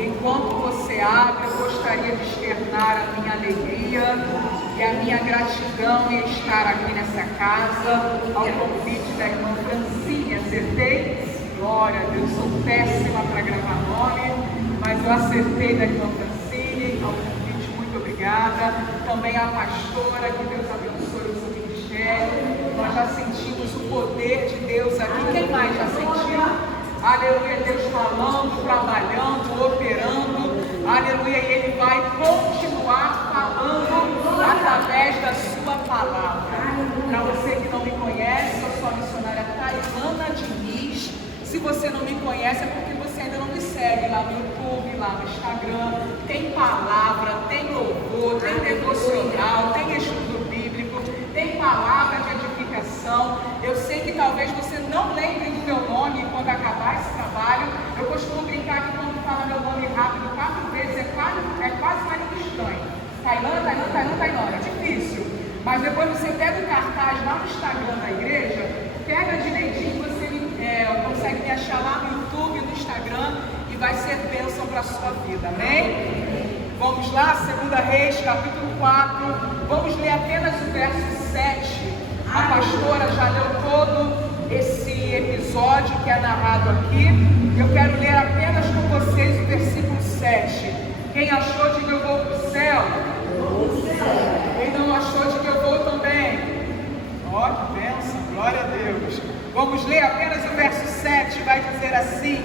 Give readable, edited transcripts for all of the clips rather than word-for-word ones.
Enquanto você abre, eu gostaria de externar a minha alegria e a minha gratidão em estar aqui nessa casa, ao convite da irmã Francine. Acertei? Glória a Deus, sou péssima para gravar nome, mas eu acertei da irmã Francine, ao convite, muito obrigada. Também a pastora, que Deus abençoe o seu ministério. Nós já sentimos o poder de Deus aqui. Quem mais já sentiu? Aleluia, Deus falando, trabalhando, operando, aleluia, e Ele vai continuar falando através da sua palavra. Para você que não me conhece, eu sou a missionária Tailana Diniz. Se você não me conhece, é porque você ainda não me segue lá no YouTube, lá no Instagram. Tem palavra, tem louvor, tem devocional, tem estudo bíblico, tem palavra de edificação. Eu sei que talvez você não lembre do meu nome quando acabar esse trabalho. Eu costumo brincar que quando fala meu nome rápido 4 vezes é quase mais estranho. Tailana, é difícil. Mas depois você pega o cartaz lá no Instagram da igreja, pega direitinho, você consegue me achar lá no YouTube, no Instagram, e vai ser bênção para a sua vida, amém? Vamos lá, 2 Reis, capítulo 4, vamos ler apenas o verso 7. A pastora já leu todo esse episódio que é narrado aqui. Eu quero ler apenas com vocês o versículo 7. Quem achou, diga eu vou para o céu. Quem não achou, diga eu vou também. Ó, que bênção, glória a Deus. Vamos ler apenas o verso 7, vai dizer assim: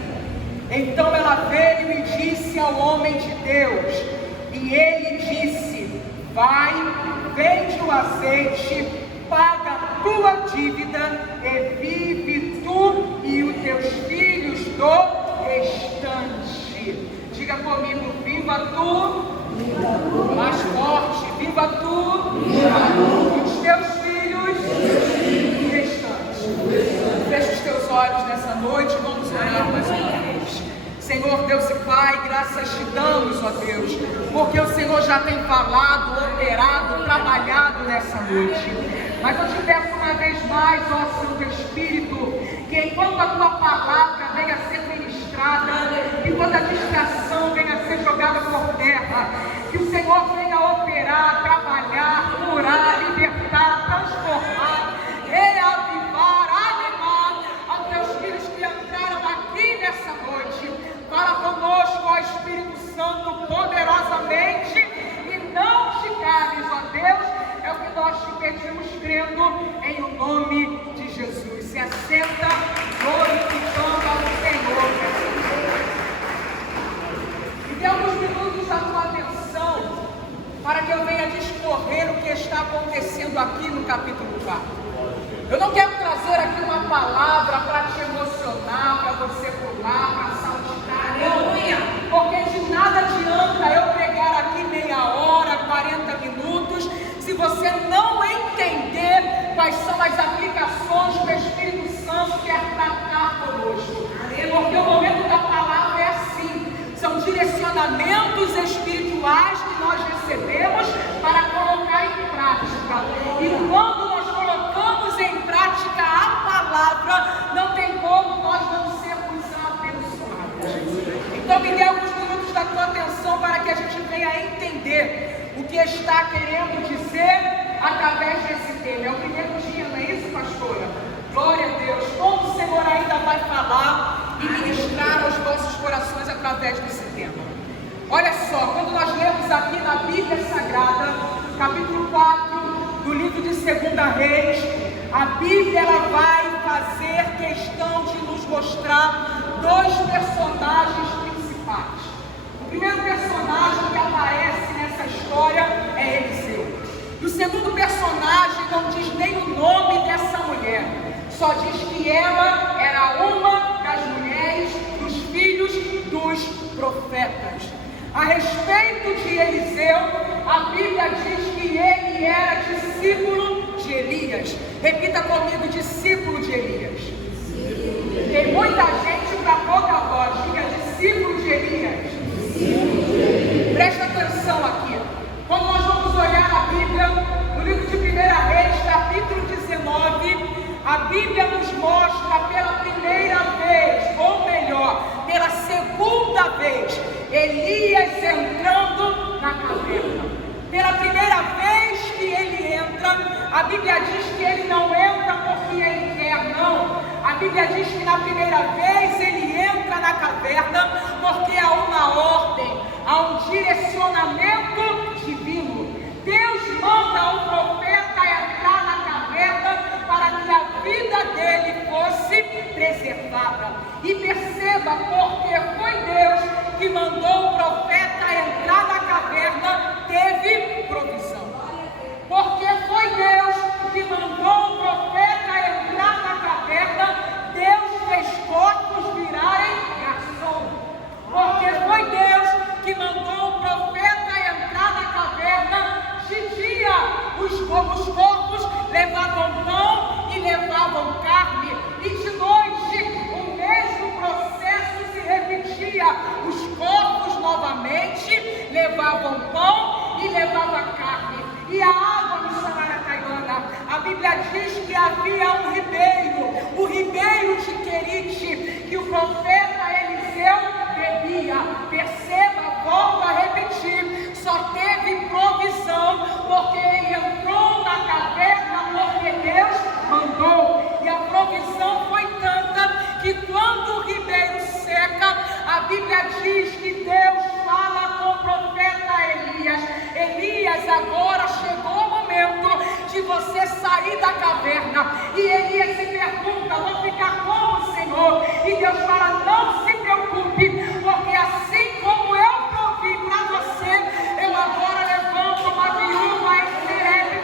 Então ela veio e disse ao homem de Deus, e ele disse: Vai, vende o azeite, paga a tua dívida e vive tu e os teus filhos do restante. Diga comigo, viva tu, mais forte, viva tu, e os teus filhos do restante. Fecha os teus olhos nessa noite e vamos orar mais uma vez. Senhor Deus e Pai, graças te damos, ó Deus, porque o Senhor já tem falado, operado, trabalhado nessa noite. Mas eu te peço uma vez mais, ó Santo Espírito, que enquanto a tua palavra venha a ser ministrada, que toda distração venha a ser jogada por terra, que o Senhor venha a operar, trabalhar, curar, libertar, transformar, reavivar, animar aos teus filhos que entraram aqui nessa noite. Fala conosco, ó Espírito Santo, poderosamente, e não te cales, ó Deus. É o que nós te pedimos, crendo em o nome de Jesus. Se assenta, glorificando ao Senhor. E dê alguns minutos da tua atenção para que eu venha discorrer o que está acontecendo aqui no capítulo 4. Eu não quero trazer aqui uma palavra para te emocionar, para você pular, para saltitar, aleluia, porque de nada adianta eu pregar aqui meia hora, 40 minutos, se você não entender quais são as aplicações que o Espírito Santo quer tratar conosco. Porque o momento da palavra é assim, são direcionamentos espirituais que nós recebemos para colocar em prática. E quando nós colocamos em prática a palavra, não tem como nós não sermos abençoados. Então me dê alguns minutos da tua atenção para que a gente venha a entender o que está querendo dizer através desse tema. É o primeiro dia, não é isso, pastora? Glória a Deus. Como o Senhor ainda vai falar e ministrar aos nossos corações através desse tema. Olha só, quando nós lemos aqui na Bíblia Sagrada, capítulo 4, do livro de 2 Reis, a Bíblia ela vai fazer questão de nos mostrar 2 personagens principais. O primeiro personagem que aparece nessa história é Eliseu. E o segundo personagem não diz nem o nome dessa mulher, só diz que ela era uma das mulheres dos filhos dos profetas. A respeito de Eliseu, a Bíblia diz que ele era discípulo de Elias. Repita comigo, discípulo de Elias. Tem muita gente para pouca voz, diga discípulo de Elias. Presta atenção aqui. Quando nós vamos olhar a Bíblia, no livro de 1 Reis, capítulo 19, a Bíblia nos mostra pela primeira vez, ou melhor, pela segunda vez, Elias entrando na caverna. Pela primeira vez que ele entra, a Bíblia diz que ele não entra porque ele quer, não. A Bíblia diz que na primeira vez ele entra na caverna porque há uma ordem, há um direcionamento divino. Deus manda um profeta entrar na caverna para que a vida dele fosse preservada. E perceba, porque foi Deus que mandou o profeta entrar na caverna, teve provisão. Porque foi Deus que mandou o profeta entrar na caverna, Deus fez corpos virarem garçom. Porque foi Deus que mandou o profeta entrar na caverna, de dia os corpos levavam pão e levavam carne, e de noite o mesmo processo se repetia. Os corpos novamente levavam pão e levavam carne. E a água missionária Tailândia, a Bíblia diz que havia um ribeiro, o ribeiro de Querite, que o profeta Eliseu bebia. Perceba, volto a repetir, só teve provisão porque ele entrou na caverna, porque Deus mandou. E a provisão foi tanta que quando o ribeiro seca, a Bíblia diz que Deus fala com o profeta Elias: Elias, agora chegou o momento de você sair da caverna. E Elias se pergunta: vou ficar como, Senhor? E Deus fala: não se preocupe, porque assim como eu provi para você, eu agora levanto uma viúva estéril,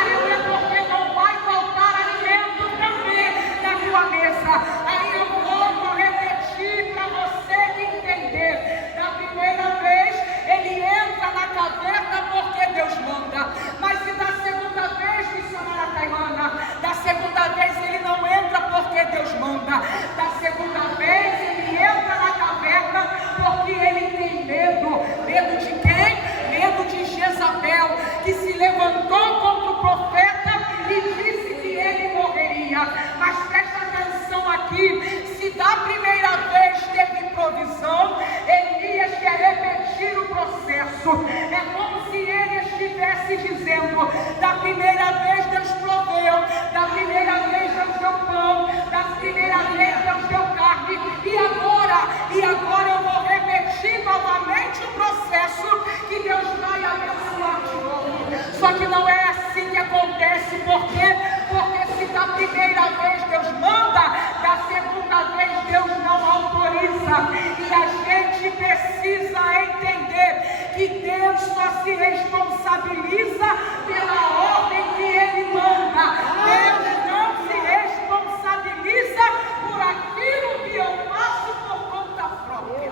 aleluia, porque não vai faltar alimento também na tua mesa. Aí eu volto a repetir para você entender. Da primeira vez ele entra na caverna porque Deus manda, mas se da segunda vez, missionária Tailândia, da segunda vez ele não entra porque Deus manda, da segunda vez ele entra na caverna porque ele tem medo. Medo de quem? Medo de Jezabel, que se levantou contra o profeta e disse que ele morreria. Mas presta atenção aqui, se da primeira vez teve provisão, Elias quer repetir o processo. É como se ele estivesse dizendo: da primeira vez Deus proveu, da primeira vez Deus deu pão, da primeira vez Deus deu carne, e agora eu vou repetir novamente o processo que Deus vai abençoar de novo. Só que não é assim que acontece. Por quê? Porque se da primeira vez Deus manda, da segunda vez Deus não autoriza. E a gente precisa entender que Deus só se responsabiliza pela ordem que Ele manda. Deus não se responsabiliza por aquilo que eu faço por conta própria.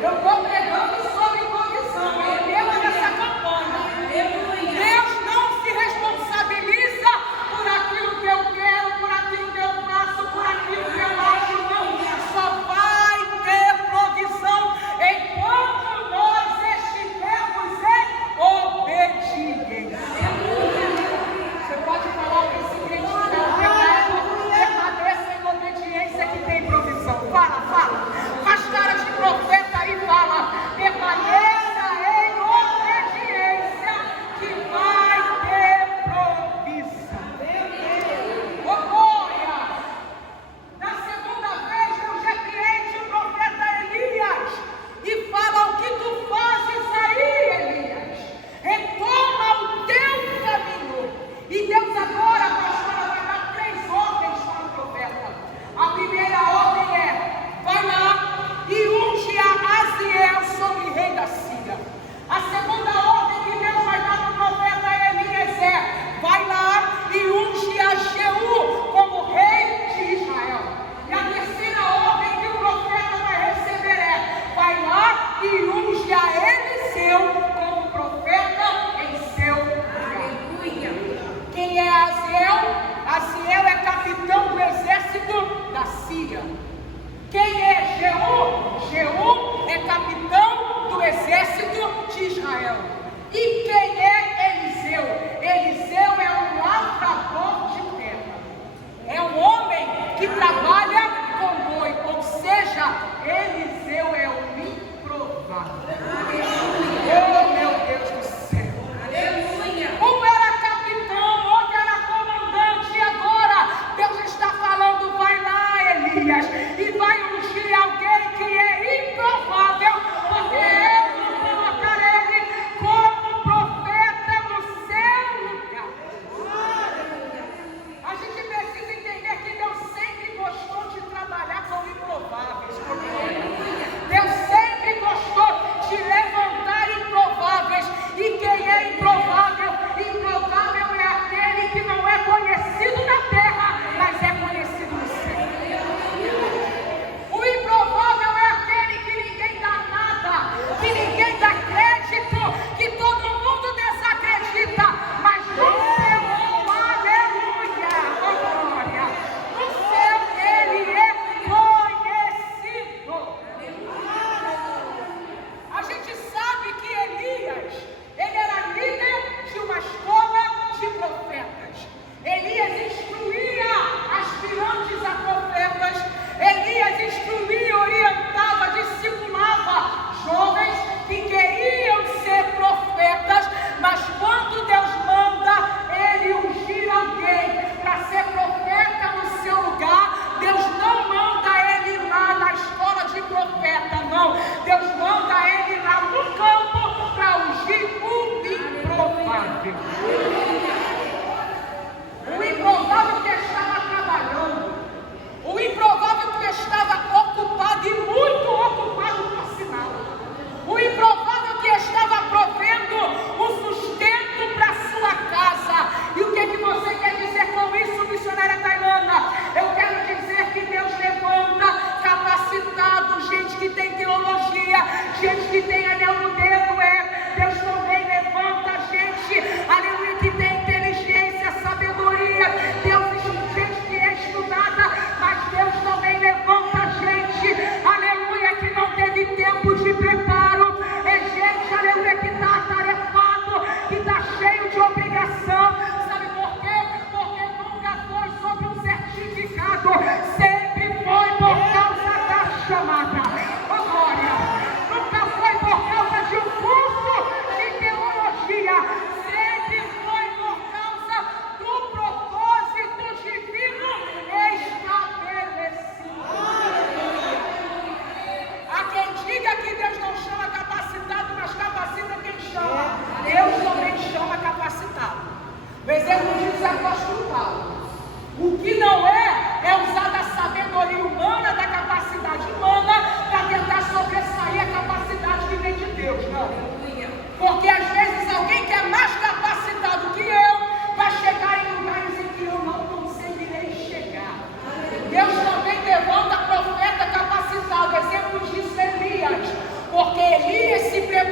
Eu estou pregando sobre provisão, é tema dessa campanha. Deus não se responsabiliza por aquilo que eu quero, por aquilo que eu faço, por aquilo que eu acho, não. Só vai ter provisão enquanto nós estivermos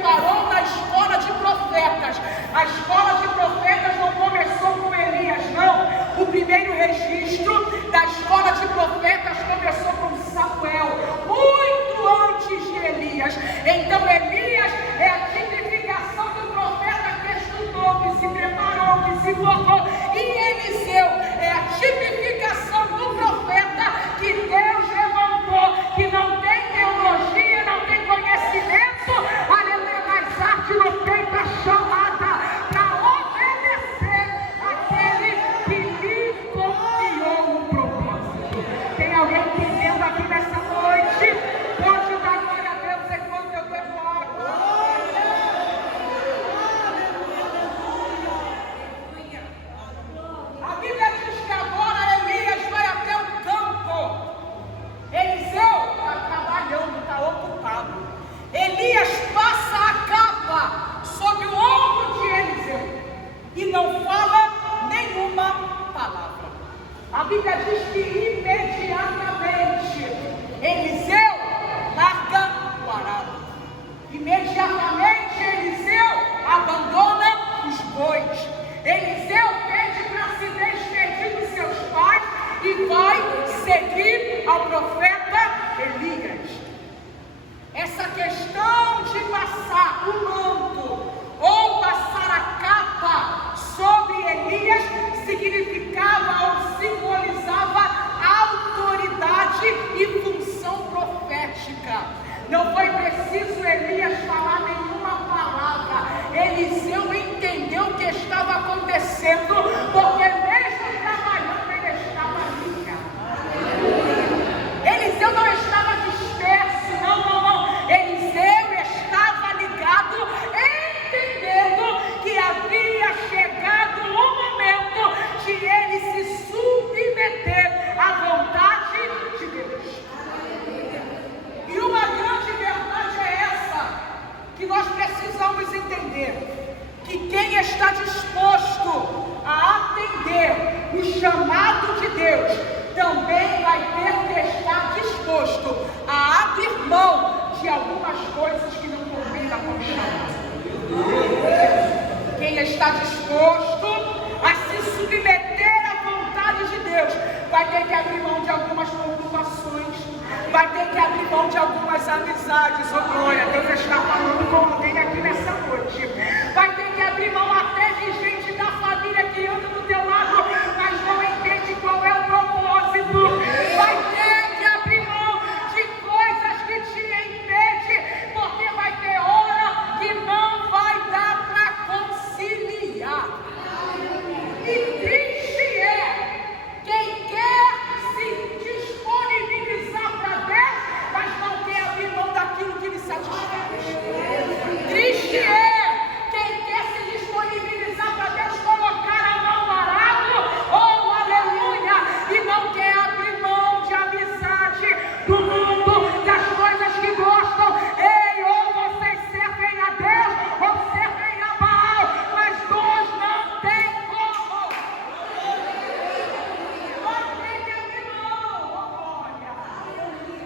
preparou na escola de profetas. A escola de profetas não começou com Elias, não. O primeiro registro da escola de profetas começou com Samuel, muito antes de Elias. Então Elias é a tipificação do profeta que estudou, que se preparou, que se formou. E Eliseu é a tipificação do profeta que Deus levantou, que não tem teologia, não tem conhecimento, aleluia, mas arte no peito é chamada para obedecer aquele que lhe confiou um propósito. Tem alguém entendendo aqui nessa noite? Pode dar glória a Deus enquanto eu bebo água. A Bíblia diz que agora Elias vai até o campo. Eliseu está trabalhando, está ocupado. Elias passa a capa sobre o ombro de Eliseu e não fala nenhuma palavra. A Bíblia diz que imediatamente Eliseu larga o arado. Imediatamente Eliseu abandona os bois. Eliseu pede para se despedir dos seus pais e vai seguir ao profeta Elias. Essa questão de passar o manto ou passar a capa sobre Elias significava ou simbolizava autoridade e função profética. Não foi preciso Elias falar nenhuma palavra. Eliseu entendeu o que estava acontecendo, porque mesmo trabalhando ele estava ligado. Eliseu não estava disperso, não. Eliseu estava ligado, entendendo que havia chegado o momento de ele se submeter à vontade de Deus. E uma grande verdade é essa, que nós precisamos entender, que quem está disposto a atender o chamado de Deus, também vai ter que estar disposto a abrir mão de algumas coisas que não combinam com o chamado. Quem está disposto a se submeter à vontade de Deus, vai ter que abrir mão de algumas preocupações, vai ter que abrir mão de algumas amizades. Oh glória, Deus está falando com alguém aqui nessa noite. Vai ter que abrir mão até de gente da família que anda do teu lado, mas não entende qual é o propósito. Vai ter que abrir mão de coisas que te impedem, porque vai ter hora que não vai dar para conciliar. E triste é quem quer se disponibilizar para Deus, mas não quer abrir mão daquilo que lhe satisfaz. Triste é quem quer se disponibilizar para Deus, colocar a mão no arado, oh aleluia, e não quer abrir mão de amizade, do mundo, das coisas que gostam. Ei, ou vocês servem a Deus, ou servem a Baal, mas dois não tem como. Vai ter que abrir mão, oh glória.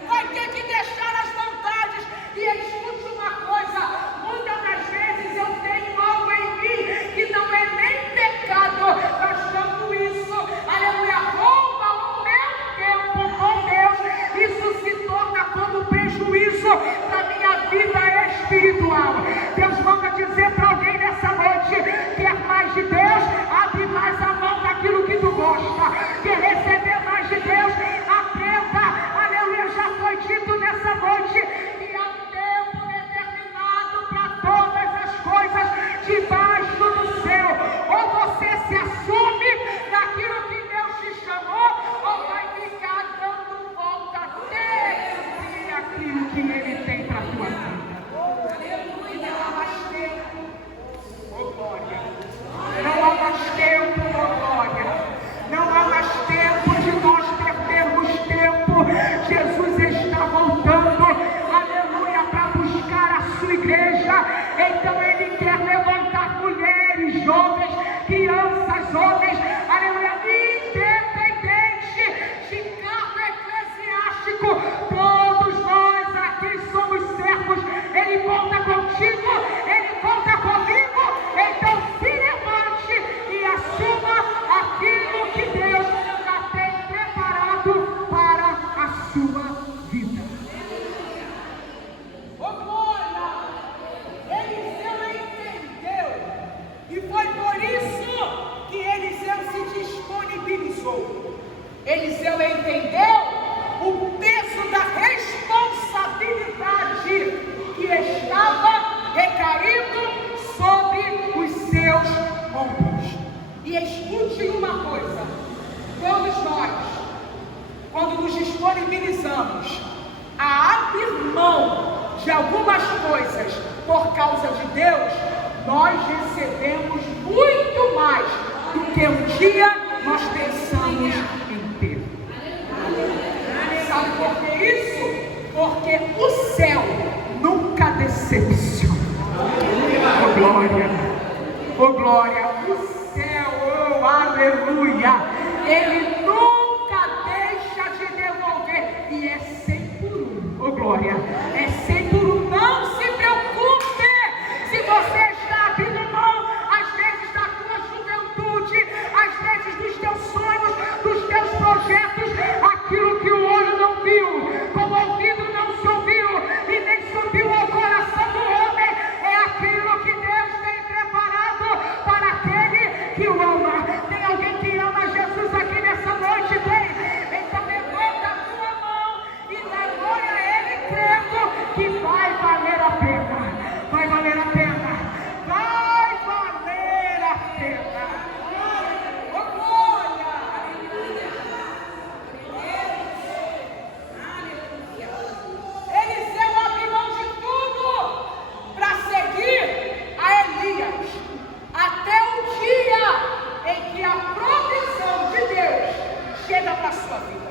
Vai ter que deixar as vontades. E escute uma coisa, muitas das vezes eu tenho algo em mim que não é nem pecado, mas quando isso, aleluia, rouba o meu tempo com Deus, isso se torna como prejuízo para minha vida espiritual. Deus manda dizer para alguém nessa noite: quer mais de Deus? Abre mais a mão daquilo que tu gosta. Quer receber mais de Deus? Aprenda, aleluia, já foi dito nessa noite que há um tempo determinado para todas as coisas debaixo do céu. Ou você se assume daquilo que Deus te chamou, ou vai ficar dando volta até aquilo que Ele tem precisamos a abrir mão de algumas coisas por causa de Deus, nós recebemos muito mais do que um dia nós pensamos em ter. Sabe por que isso? Porque o céu nunca decepciona. Oh glória, oh glória, o céu, oh aleluia, ele nunca deixa de devolver, e é 100 por 1, oh glória, é 100 por 1, não se preocupe, se você está abrindo mão, às vezes da tua juventude, às vezes dos teus sonhos, dos teus projetos, aquilo que o olho não viu, como o ouvido não se ouviu, e nem subiu ao coração do homem, é aquilo que Deus tem preparado para aquele que o ama. Tem alguém que ama Jesus aqui nessa noite? Tem? Então levanta a tua mão e dá glória a Ele, crendo que vai valer a pena. Vai valer a pena. Vai valer a pena. Oh glória! Eliseu abriu mão de tudo para seguir a Elias, até o dia em que a provisão de Deus chega para a sua vida.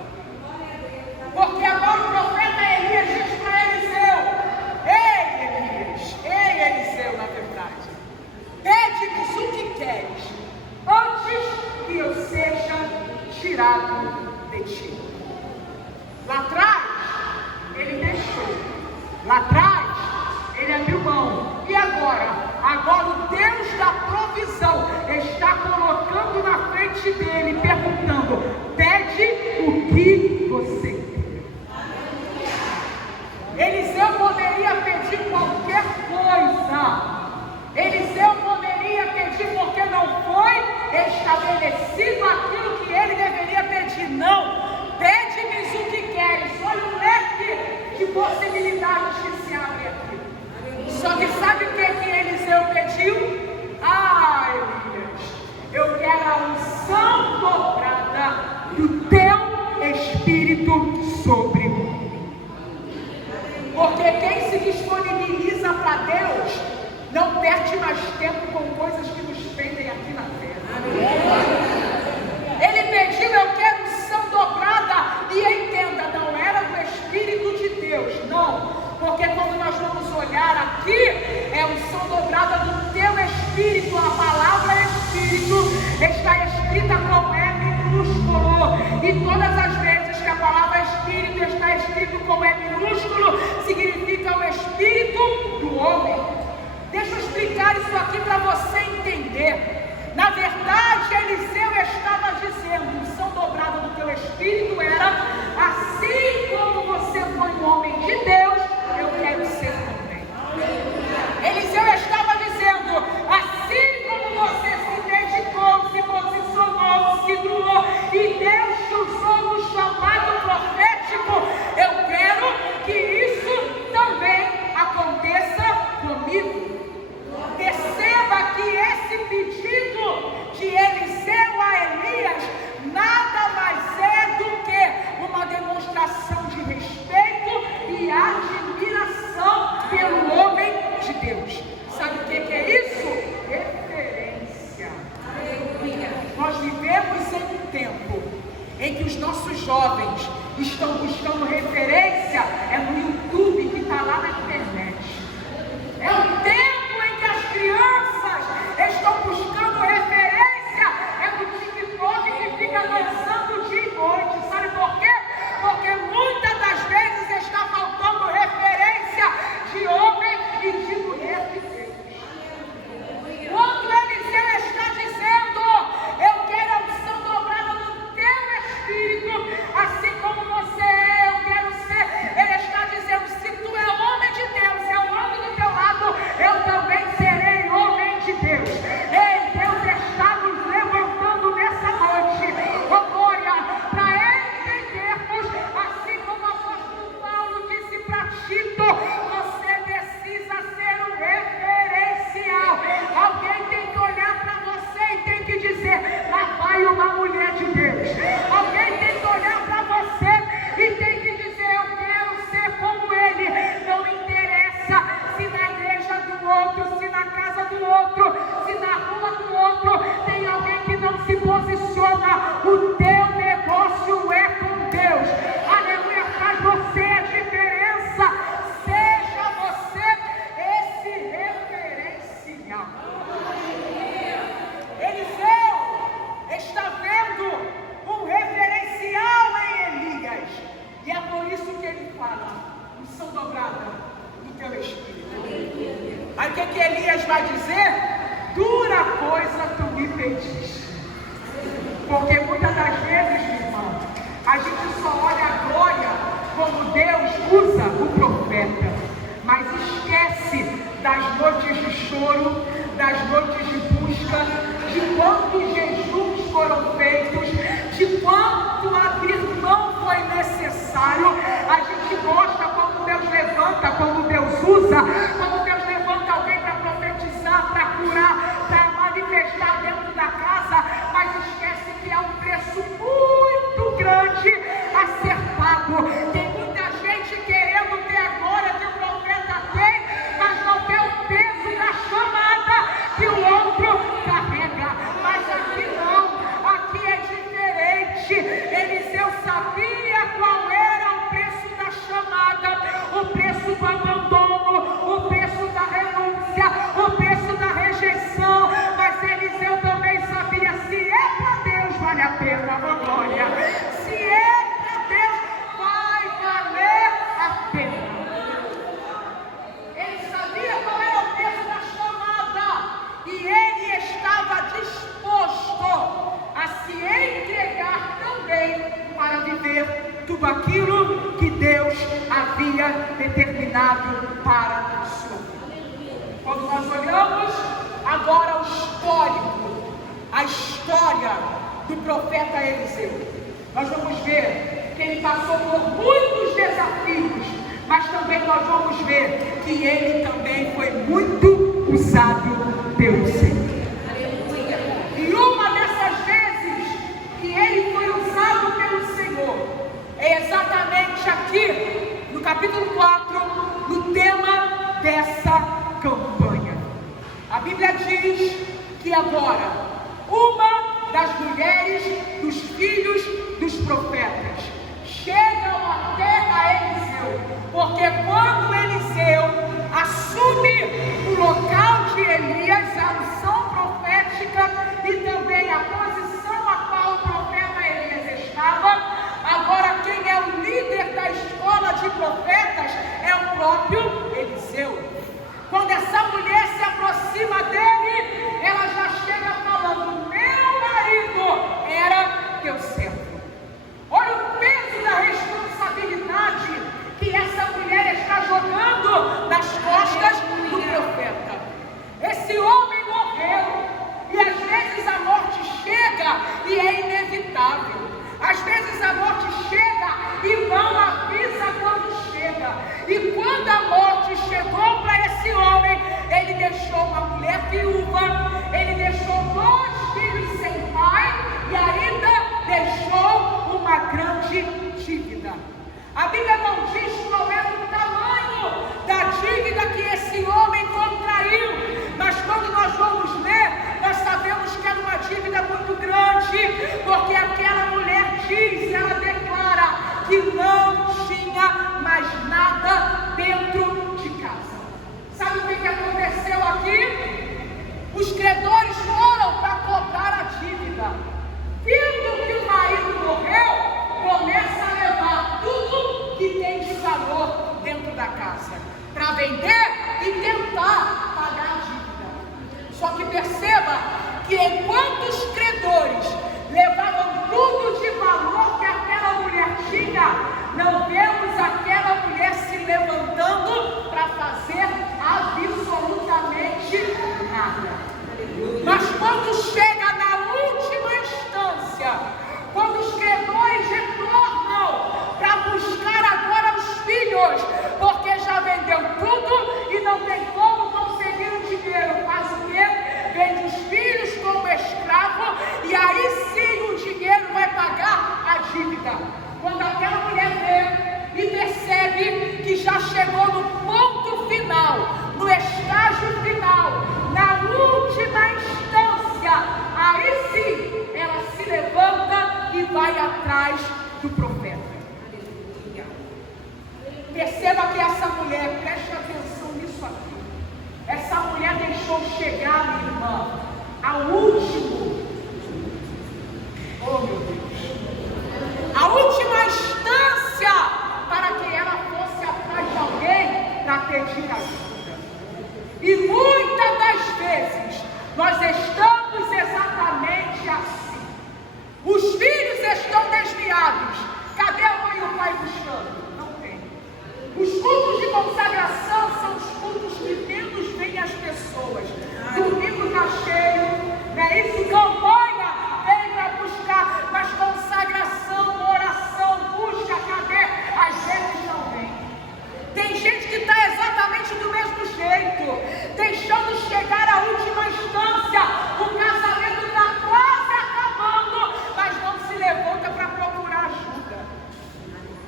Porque agora o profeta Elias diz para Eliseu: ei Elias, ei Eliseu, na verdade, pede-me o que queres, antes que eu seja tirado de ti. Lá atrás, ele deixou. Lá atrás, ele abriu mão. E agora? Agora o Deus da provisão está colocando na frente dele, perguntando: pede o que você quer. Eliseu poderia pedir qualquer coisa. Eliseu poderia pedir porque não foi estabelecido aquilo que ele deveria pedir. Não. Pede-me o que queres. Olha o leque de possibilidades que se abre aqui. Só que sabe o que Eliseu pediu? Ah, Elias, eu quero a unção dobrada do teu Espírito sobre mim. Porque quem se disponibiliza para Deus não perde mais tempo com coisas que nos prendem aqui na terra. Ele pediu: eu quero unção dobrada. E entenda, não era do Espírito de Deus, não. Porque quando nós vamos olhar aqui, é unção dobrada do teu Espírito. A palavra Espírito está escrita com M minúsculo. E todas as vezes que a palavra Espírito está escrito com M minúsculo, significa o Espírito do homem. Deixa eu explicar isso aqui para você entender. Na verdade, Eliseu estava dizendo: unção dobrada do teu Espírito era: assim como você foi um homem de Deus, eu quero ser também. Eliseu estava dizendo: assim como você se dedicou, se posicionou, se doou, e Deus te usou no chamado profético, eu quero que isso também Aí o que Elias vai dizer? Dura coisa tu me pediste. Porque muitas das vezes, meu irmão, a gente só olha a glória como Deus usa o profeta, mas esquece das noites de choro, das noites de busca, de quantos jejuns foram feitos, de quanto abrir mão foi necessário. A gente gosta quando Deus levanta, quando Deus usa, quando Deus levanta alguém para profetizar, para curar, para manifestar dentro da casa, mas esquece que é um preço muito grande a ser pago. Tem muita gente querendo ter a glória que o profeta tem, mas não tem o peso da chamada que o outro carrega. Mas aqui não, aqui é diferente. Eliseu sabia qual era o preço da chamada, o preço do abandono, o preço da renúncia, o preço da rejeição. Mas Eliseu também sabia: se é para Deus, vale a pena, oh glória. Se é para Deus, vai valer a pena. Ele sabia qual era o peso da chamada e ele estava disposto a se entregar também para viver tudo aquilo que Deus havia determinado para a sua vida. Quando nós olhamos agora o histórico, a história do profeta Eliseu, nós vamos ver que ele passou por muitos desafios, mas também nós vamos ver que ele também foi muito usado pelo Senhor. E uma dessas vezes que ele foi usado pelo Senhor é exatamente aqui no capítulo 4, no tema dessa campanha. A Bíblia diz que agora uma das mulheres dos filhos dos profetas chegam até a Eliseu, porque quando Eliseu assume o local de Elias, a unção profética e também a posição a qual o profeta Elias estava, agora quem é o líder da escola de profetas é o próprio Eliseu. Quando essa mulher se aproxima dele, ela já chega falando: meu marido era teu servo. Olha o peso da responsabilidade que essa mulher está jogando nas costas do profeta. Esse homem morreu, e às vezes a morte chega e é inevitável. Às vezes a morte chega e não avisa quando chega. E quando a morte chegou para esse homem, ele deixou uma mulher viúva, ele deixou 2 filhos sem pai e ainda deixou uma grande dívida. A Bíblia não diz qual era o tamanho da dívida que esse homem contraiu, mas quando nós vamos ler, nós sabemos que era uma dívida muito grande, porque aquela mulher diz, ela declara que não tinha mais nada dentro de casa. Sabe o que aconteceu aqui? Os credores foram para cobrar a dívida. Vendo que o marido morreu, começa a levar tudo que tem de valor dentro da casa para vender e tentar pagar a dívida. Só que perceba que enquanto os credores levavam tudo de valor que aquela mulher tinha, não vemos aquela mulher se levantando para fazer absolutamente nada. Mas quando chega na última instância, quando os credores retornam para buscar agora os filhos, porque já vendeu tudo e não tem como conseguir o dinheiro, faz o quê? Vende os filhos como escravo e aí sim o dinheiro vai pagar a dívida. Quando aquela mulher vê e percebe que já chegou no ponto final, no estágio final, na última instância, aí sim ela se levanta e vai atrás do profeta. Perceba que essa mulher, preste atenção nisso aqui, essa mulher deixou chegar, minha irmã, ao último, oh meu Deus, a última instância para que ela fosse atrás de alguém para pedir ajuda. E Nós estamos exatamente assim. Os filhos estão desviados. Cadê a mãe e o pai buscando? Não tem. Os cultos de consagração são os cultos que menos vêm as pessoas. Domingo está cheio, não é isso? Campanha vem para buscar, mas consagração, oração, busca, cadê? Às vezes não vem. Tem gente que está exatamente do mesmo jeito, deixando chegar à última instância. O casamento está quase acabando, mas não se levanta para procurar ajuda.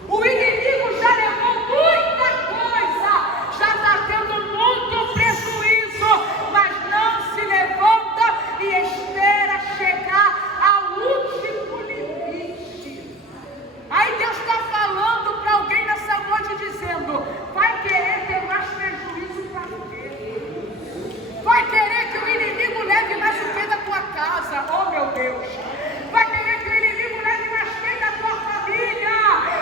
O inimigo já levou muita coisa, já está tendo muito prejuízo, mas não se levanta e espera chegar ao último limite. Aí Deus está falando para alguém nessa noite dizendo: vai querer ter mais prejuízo para viver? Vai querer que o inimigo leve mais o que da tua casa? Oh meu Deus! Vai querer que o inimigo leve mais quem da tua família?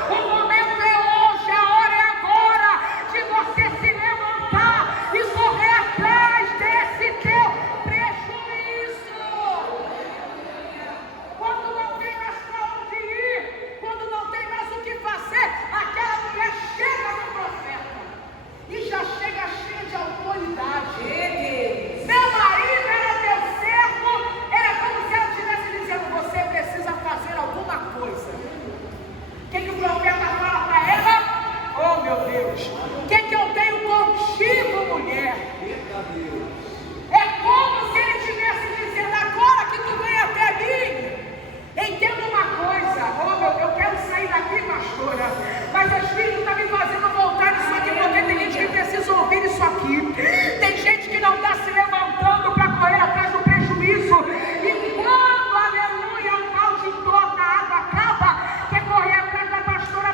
O momento é hoje, a hora é agora de você se levantar e correr atrás desse teu prejuízo. Quando não tem mais para onde ir, quando não tem mais o que fazer, aquela mulher chega no profeta e já chega cheia de autoridade. Meu marido era teu servo, era como se ela estivesse dizendo: você precisa fazer alguma coisa. O que o profeta fala para ela? Oh meu Deus, o que eu tenho contigo, mulher? É como se ele estivesse dizendo: agora que tu vem até mim, entenda uma coisa. Oh meu Deus, eu quero sair daqui, pastora, mas o Espírito está me fazendo voltar isso aqui, porque tem gente que precisa ouvir isso aqui. Tem gente que não está se levantando para correr atrás do prejuízo, e quando, aleluia, o balde torna, a água acaba, quer correr atrás da pastora,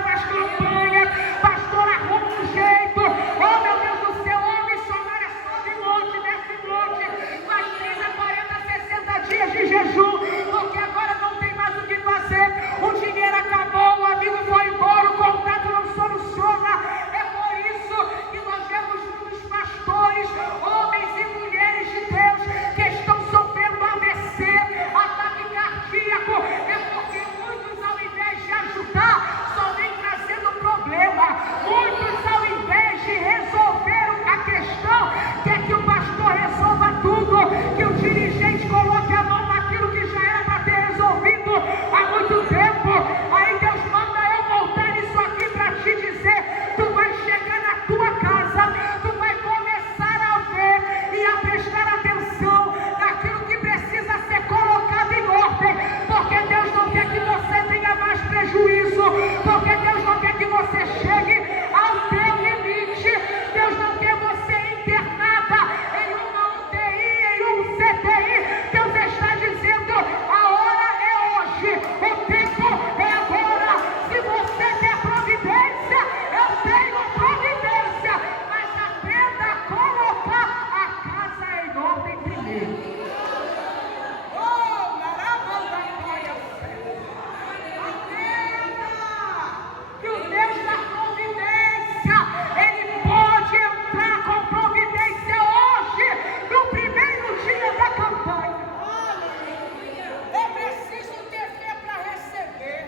faz campanha, pastora, arruma um jeito. Oh meu Deus do céu, ô missionária, sobe monte, desce monte, faz 30, 40, 60 dias de jejum, porque agora não tem mais o que fazer, o dinheiro acabou, o amigo foi embora, o contato não soluciona. É por isso que nós vemos muitos pastores, homens e mulheres de Deus, que estão sofrendo AVC, ataque cardíaco. É porque muitos, ao invés de ajudar, só vem trazendo problema. Muitos, ao invés de resolver a questão, quer que o pastor resolva tudo, que o dirigente coloque a mão naquilo que já era para ter resolvido há muito tempo. Aí Deus manda eu voltar isso aqui para te dizer: tu vai chegar na tua casa, tu vai começar a ver e a prestar atenção naquilo que precisa ser colocado em ordem, porque Deus não quer que você tenha mais prejuízo, porque Deus não quer que você chegue ao teu limite. Deus não quer você internada em uma UTI, em um CTI. Deus está dizendo: a hora é hoje, o tempo é agora. Se você quer providência, eu tenho providência, mas aprenda a colocar a casa em ordem primeiro. Oh, maravilha! Aprenda que o Deus da providência, Ele pode entrar com providência hoje, no primeiro dia da campanha. É preciso ter fé para receber.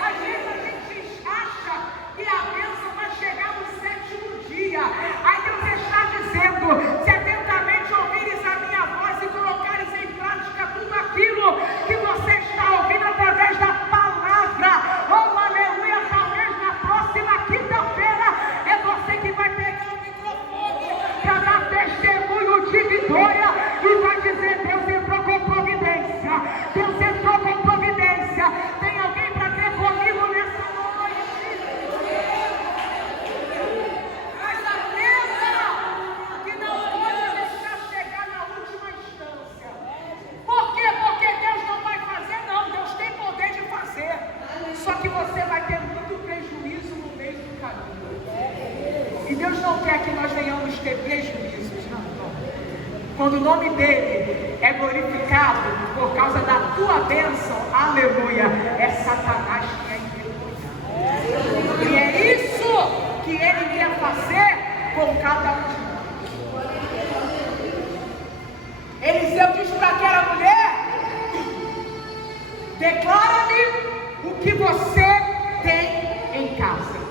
Às vezes a gente acha que a bênção vai chegar no 7º dia. Aí Deus está dizendo: se atentamente ouvires a minha voz e colocares em prática tudo aquilo que você está ouvindo através da palavra, oh aleluia, talvez na próxima quinta-feira é você que vai pegar o microfone para dar testemunho de vitória e vai dizer: Deus entrou com providência, Deus entrou com providência. Tem alguém para ter comigo nessa noite? Mas aprenda que não pode deixar chegar na última instância. Por quê? Porque Deus não vai fazer, não. Deus tem poder de fazer. Só que você vai ter muito prejuízo no meio do caminho. E Deus não quer que nós venhamos ter prejuízos, não. Quando o nome dele é glorificado por causa da tua bênção, aleluia, é Satanás que é envergonhado. E é isso que ele quer fazer com cada um de nós. Eliseu diz para aquela mulher: declara-me o que você tem em casa.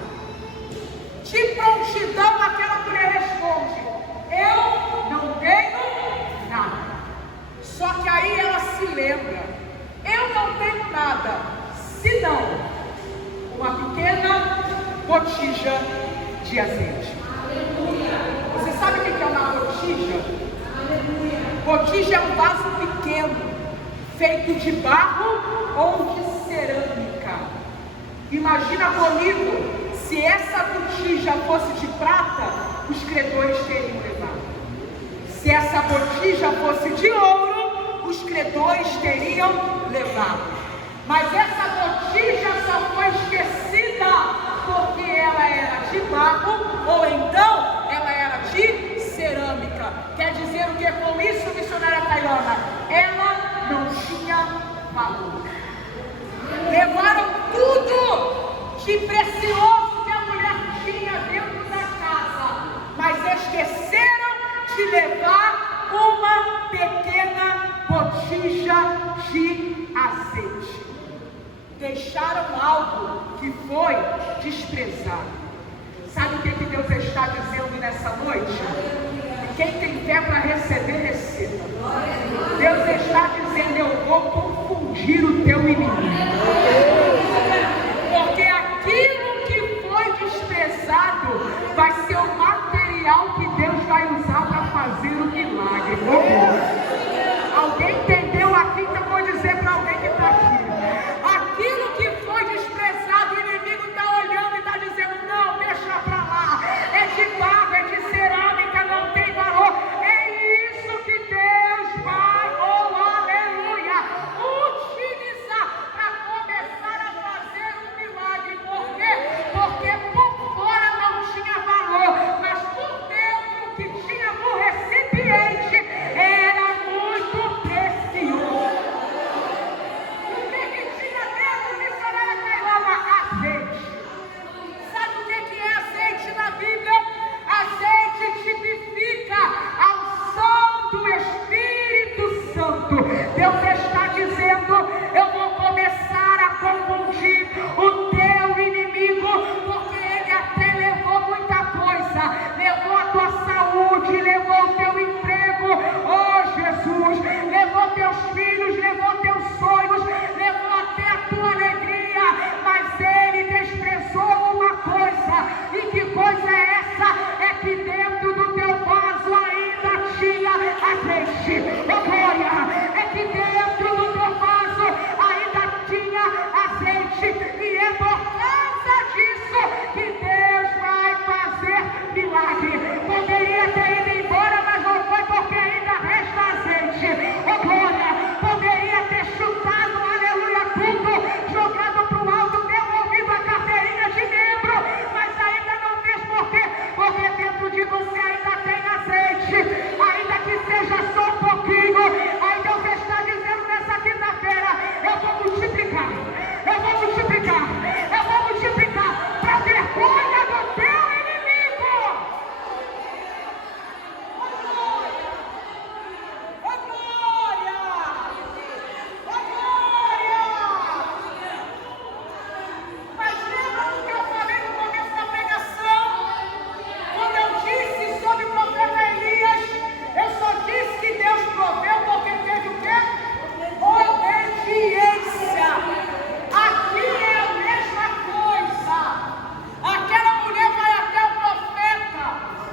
De prontidão, aquela mulher responde: eu não tenho nada. Só que aí ela se lembra: eu não tenho nada, senão uma pequena botija de azeite. Você sabe o que é uma botija? Botija é um vaso pequeno, feito de barro ou de cerâmica. Imagina comigo, se essa botija fosse de prata, os credores teriam levado. Se essa botija fosse de ouro, os credores teriam levado. Mas essa botija só foi esquecida porque ela era de barro ou então ela era de cerâmica. Quer dizer o que com isso, missionária Tailana? Ela não tinha valor. Levaram tudo de precioso que a mulher tinha dentro da casa, mas esqueceram de levar uma pequena botija de azeite. Deixaram algo que foi desprezado. Sabe o que Deus está dizendo nessa noite? Quem tem fé para receber, receba. Deus está dizendo: eu vou confundir o teu inimigo. Porque aquilo que foi desprezado vai ser o material que Deus vai usar para fazer o milagre. Alguém entendeu aqui? Então vou dizer para alguém que está aqui: aquilo que foi desprezado, o inimigo está olhando e está dizendo: não, deixa para lá, é de barro, é de cerâmica, não tem valor. É isso que Deus vai, oh aleluia, utilizar para começar a fazer um milagre. Por quê? Porque por fora não tinha valor, mas por dentro o que tinha no recipiente era muito precioso. O que tinha dentro de Soraya Tailana? Azeite. Sabe o que é azeite na Bíblia? Azeite tipifica a unção do Espírito Santo. Deus está dizendo: eu vou começar a confundir o teu inimigo, porque ele até levou muita coisa, levou a tua saúde, levou o teu emprego, oh Jesus, levou teus filhos, levou teus sonhos, levou até a tua alegria, mas ele desprezou uma coisa. E que coisa é essa? É que dentro do teu vaso ainda tinha azeite. Oh glória! É que dentro do teu vaso ainda tinha azeite. E é por causa disso que Deus vai fazer milagre. Poderia ter ido embora, mas não foi, porque ainda resta azeite. Oh glória! Poderia ter chutado, aleluia, tudo, jogado para o alto, devolvido a carteirinha de membro, mas ainda não fez. Por quê? Porque dentro de você ainda tem azeite, ainda que seja só um pouquinho. Aí Deus está dizendo nessa quinta-feira: eu vou multiplicar, eu vou multiplicar, eu vou multiplicar para a vergonha do teu inimigo. Oh glória! Oh glória! Oh glória! Mas lembra do que eu falei no começo da pregação? Quando eu disse sobre o profeta Elias, eu só disse que Deus proveu porque teve o quê? Obediência. Aqui é a mesma coisa. Aquela mulher vai até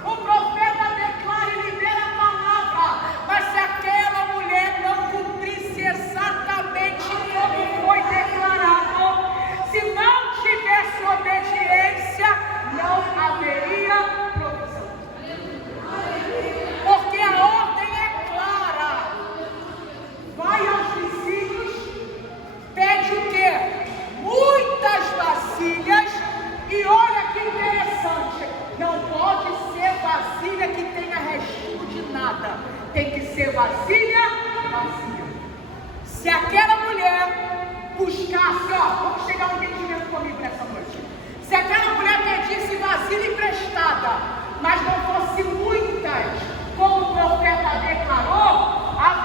o profeta declara e libera a palavra, mas se aquela mulher não cumprisse exatamente como foi declarado, se não tivesse obediência, não haveria provisão. Porque a ordem é clara: vai aos vizinhos, pede o quê? Muitas vasilhas. E olha que interessante, não pode ser vasilha que tenha restinho de nada, tem que ser vasilha vazia. Se aquela mulher buscasse, vamos chegar a um entendimento comigo nessa noite. Se aquela mulher pedisse vasilha emprestada, mas não fosse muitas, como o profeta declarou, a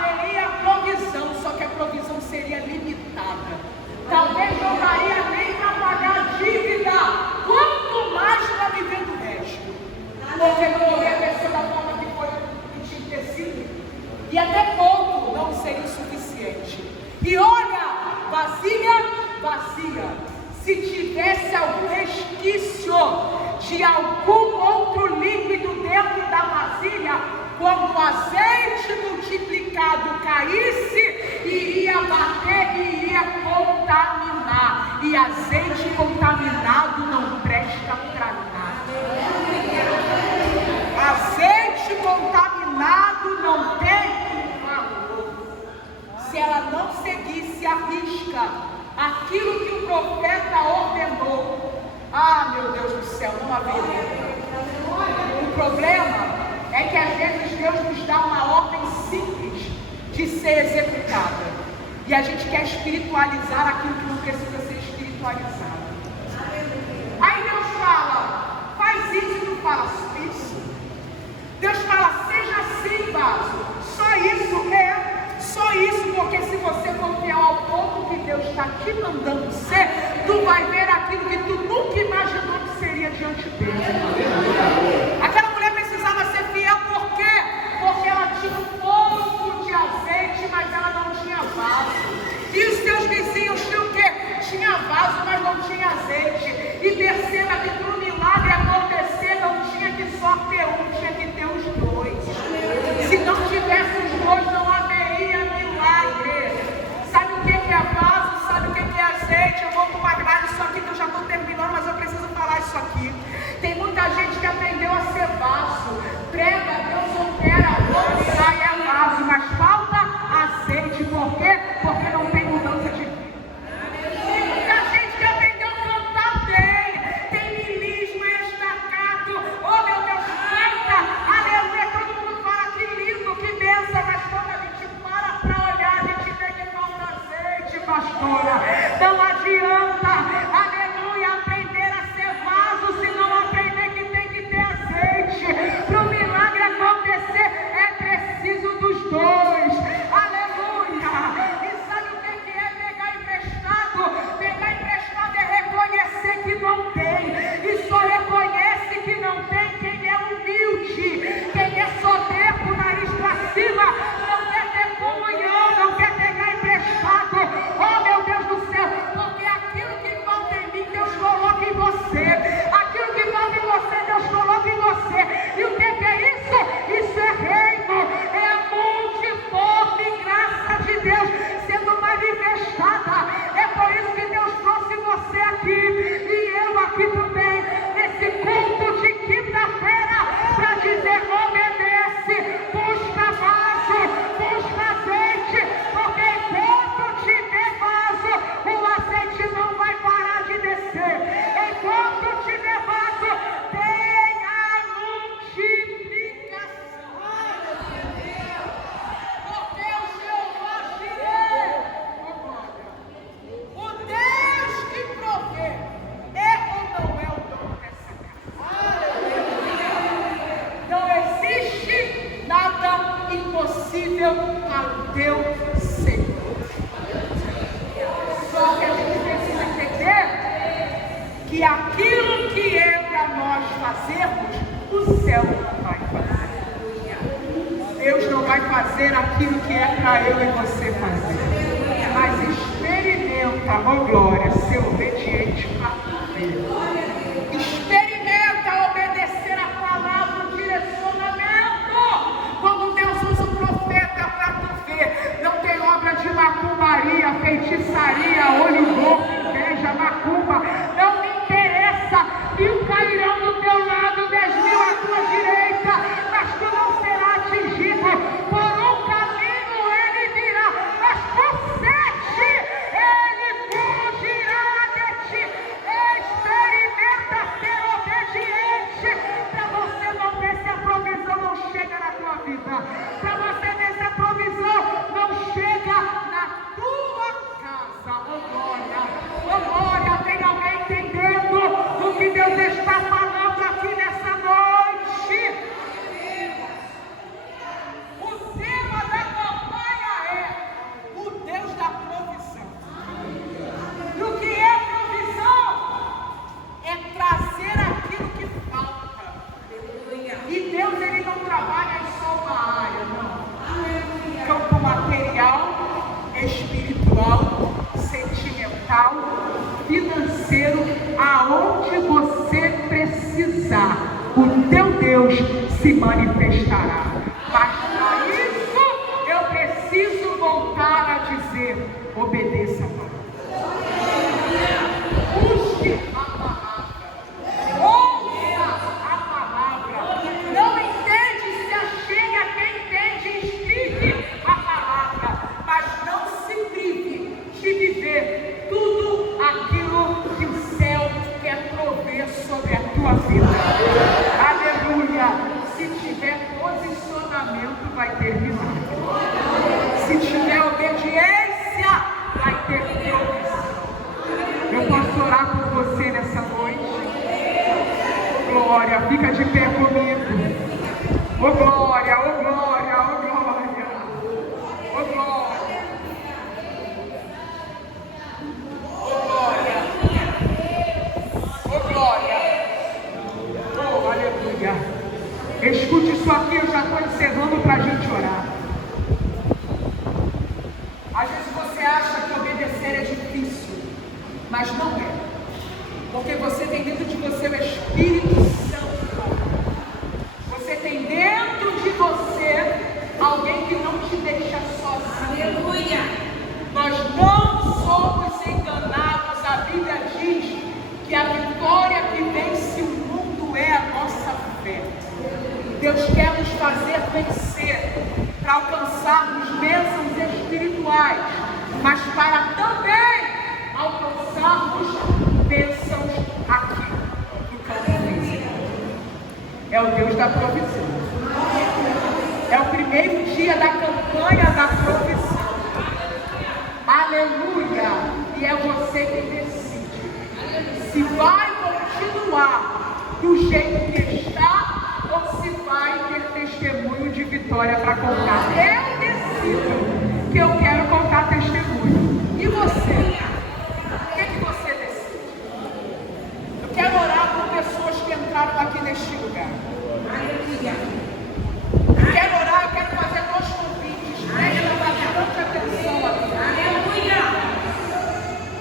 porque não obedeceu da forma que foi que tinha que ter sido. E até pouco não seria suficiente. E olha, vazia, se tivesse algum resquício de algum outro líquido dentro da vasilha, quando o azeite multiplicado caísse, iria bater e iria contaminar. E azeite contaminado não presta para nada. Azeite contaminado não tem valor. Se ela não seguisse à risca aquilo que o profeta ordenou, meu Deus do céu, não haveria. O problema é que às vezes Deus nos dá uma ordem simples de ser executada, e a gente quer espiritualizar aquilo que não precisa ser espiritualizado. Aí Deus fala, faz isso e não faça isso. Deus fala, seja assim, vaso. Só isso, porque se você for fiel ao ponto que Deus está te mandando ser, tu vai ver aquilo que tu nunca imaginou que seria diante dele. Aquela mulher precisava ser fiel, por quê? Porque ela tinha um pouco de azeite, mas ela não tinha vaso. E os seus vizinhos tinham o quê? Tinha vaso, mas não tinha azeite. E perceba que para o milagre acontecer, não tinha que só ter um, tinha que ter os dois. Se não tivesse os dois, não haveria milagre. Sabe o que é vaso? Sabe o que é azeite? Eu vou pagar isso aqui que eu já estou terminando, mas eu preciso falar isso aqui. Tem muita gente que aprendeu a ser vaso. Prega, Deus opera, vou virar e é vaso, mas falta azeite. Por quê? Porque não tem mudança de vida. Tem muita gente que aprendeu a cantar bem, tem milisma, estacato, oh meu Deus, canta, aleluia, todo mundo fala que lindo, que benção, mas quando a gente para olhar, a gente vê que falta azeite, pastora. Não adianta, aleluia, aprender a ser vaso, se não aprender que tem que ter azeite. Para o milagre acontecer, é preciso dos dois, aleluia. E sabe o que é pegar emprestado? Pegar emprestado é reconhecer que não tem, e só reconhece que não tem quem é humilde, quem é soberbo, nariz pra cima, não quer ter comunhão, não quer pegar emprestado. Oh meu Deus do céu, porque aquilo que falta em mim, Deus coloca em você, aquilo que falta em você, Deus coloca em você. E o que é isso? Isso é reino, é a multiforme graça de Deus sendo manifestada. É por isso que Deus trouxe você aqui, e eu aqui também, nesse culto de quinta-feira, para dizer, obedece, busca vaso, busca azeite, porque enquanto tiver vaso, o azeite não vai parar de descer. Enquanto tiver vaso, tem a multiplicação. Porque o Jeová Jireh, o Deus que provê, é ou não é o dono dessa casa? Não existe nada impossível para o teu Senhor. Só que a gente precisa entender que aquilo que é para nós fazermos, o céu não vai fazer. Deus não vai fazer aquilo que é para eu e você fazer. Mas experimenta, oh glória, ser obediente para tu ver. Experimenta obedecer a palavra, o direcionamento. Quando Deus usa o profeta para tu ver, não tem obra de macumbaria, feitiçaria, olho louco, inveja, macumba. Não me interessa. 1000 cairão do teu lado, 10.000 à tua direita, mas tu não será atingido. Por um caminho ele virá, mas por 7 ele fugirá de ti. Experimenta Deus se manifestará. Mas para isso eu preciso voltar a dizer: obedeça a palavra. Busque a palavra. Ouça a palavra. Não entende, se achegue a quem entende e explique a palavra. Mas não se prive de viver tudo aquilo que o céu quer prover sobre a tua vida. Aleluia! Se tiver posicionamento, vai ter milagre. Se tiver obediência, vai ter provisão. Eu posso orar por você nessa noite? Glória, fica de pé comigo. Oh glória, oh glória, oh glória. Oh glória. Oh glória. Oh glória. Oh aleluia. Escute isso aqui, eu já estou encerrando para a gente orar. Às vezes você acha que obedecer é difícil, mas não é. Porque você tem dentro de você o Espírito Santo. Você tem dentro de você alguém que não te deixa sozinho. Aleluia! Nós não somos enganados. A Bíblia diz que a vitória que vence o mundo é a nossa fé. Deus quer nos fazer vencer para alcançarmos bênçãos espirituais, mas para também alcançarmos bênçãos aqui no campo físico. É o Deus da provisão. É o primeiro dia da campanha da provisão. Aleluia! E é você que decide se vai continuar do jeito que está ou se vai ter testemunho de vitória para contar. Eu decido que eu quero contar testemunho. E você? O que você decide? Eu quero orar por pessoas que entraram aqui neste lugar. Eu quero orar, eu quero fazer 2 convites. Presta bastante atenção aqui.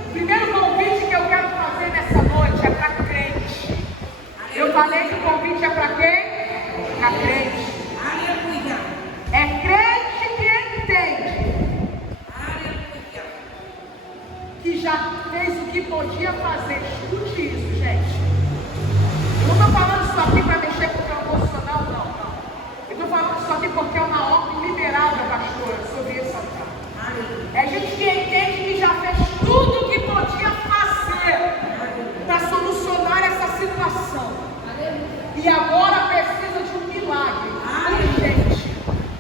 O primeiro convite que eu quero fazer nessa noite é para crente. Eu falei que o convite é para quem? Para crente. Aleluia. É crente que entende. Aleluia. Que já fez o que podia fazer. Escute isso, gente. Eu não estou falando isso aqui para mexer com o teu emocional, não. Eu estou falando isso aqui porque é uma ordem liberada, pastora, sobre esse altar. É gente que entende que já fez tudo o que podia fazer para solucionar essa situação. E agora precisa de um milagre urgente.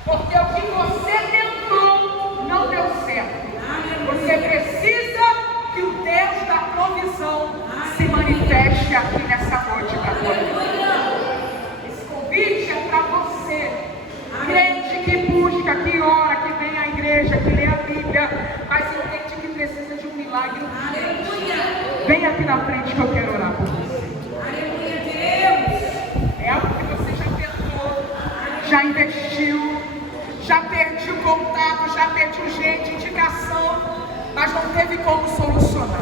Porque o que você tentou não deu certo. Você precisa que o Deus da provisão se manifeste aqui nessa noite para você. Esse convite é para você, crente que busca, que ora, que vem à igreja, que lê a Bíblia, mas entende que precisa de um milagre urgente. Vem aqui na frente que eu quero orar por você. É algo que você já tentou, já investiu, já perdeu contato, já perdeu gente, indicação, mas não teve como solucionar.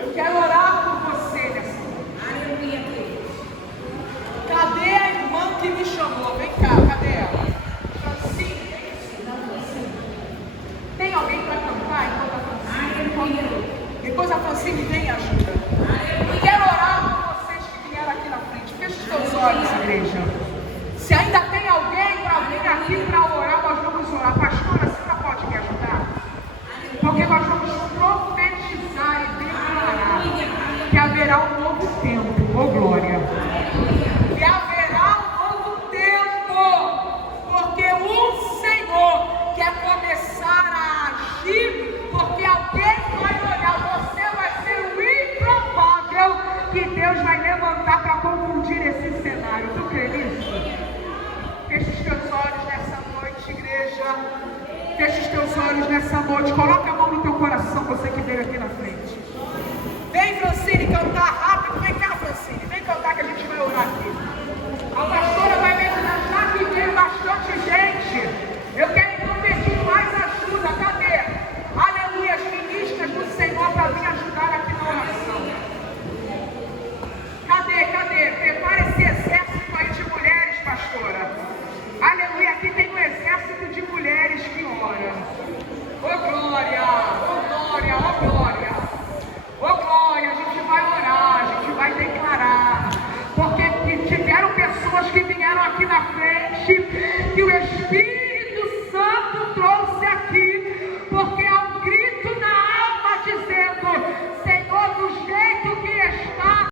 Eu quero orar por você nessa noite. Cadê a irmã que me chamou? Vem cá, cadê ela? Francine, é isso? Tem alguém para cantar enquanto a Francine? Depois a Francine vem e ajuda. Eu quero orar por vocês que vieram aqui na frente. Feche os teus olhos, igreja. Se ainda tem alguém para vir aqui para orar, nós vamos orar. Pastora, a senhora pode me ajudar? Porque nós vamos profetizar e declarar que haverá um novo tempo. Oh glória! Que haverá um novo tempo. Porque o Senhor quer começar a agir. Porque alguém vai olhar. Você vai ser o improvável que Deus vai levantar para confundir esse cenário. Tu crê nisso? Feche os teus olhos nessa noite, igreja. Feche os teus olhos nessa noite. Coloca a mão no teu coração, você que veio aqui na frente. Vem, Francine, cantar.